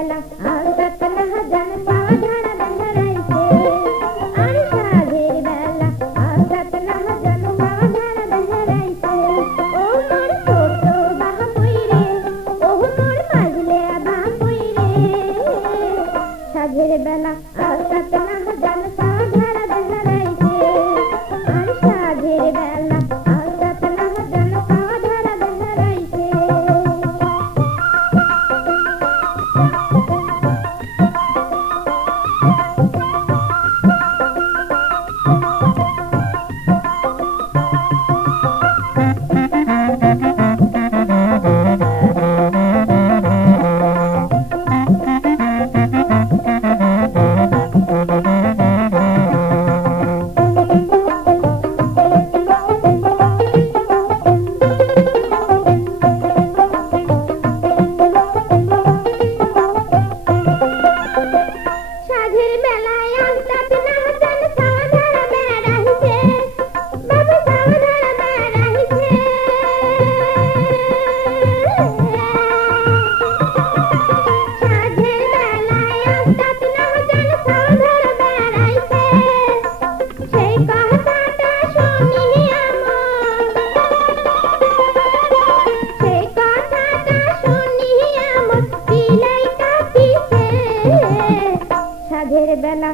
सकल आसकल जनता সাধের বেলা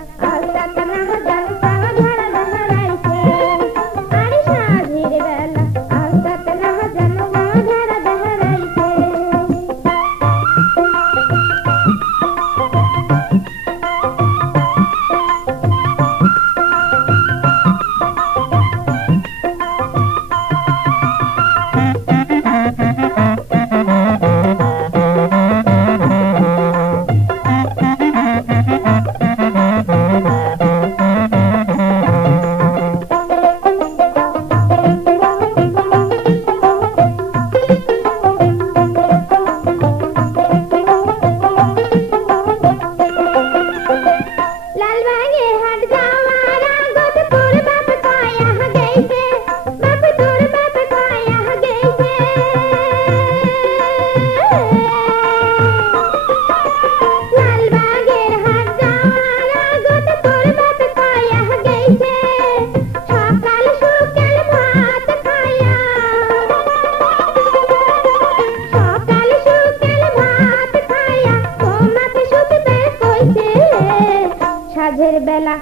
সাঝের বেলা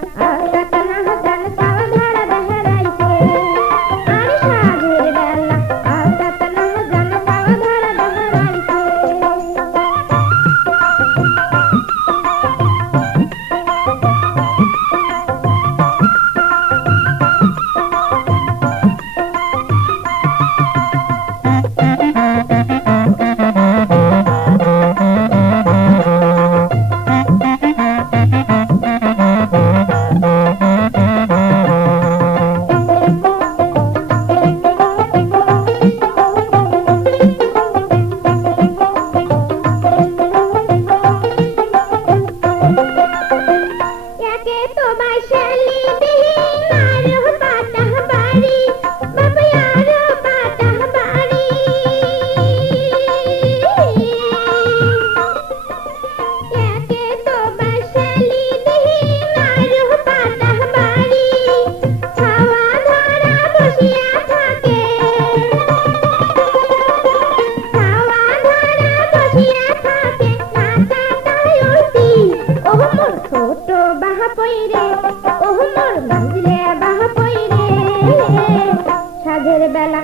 পইরে ওহ মোর বাজলে বাহ পইরে সাধের বেলা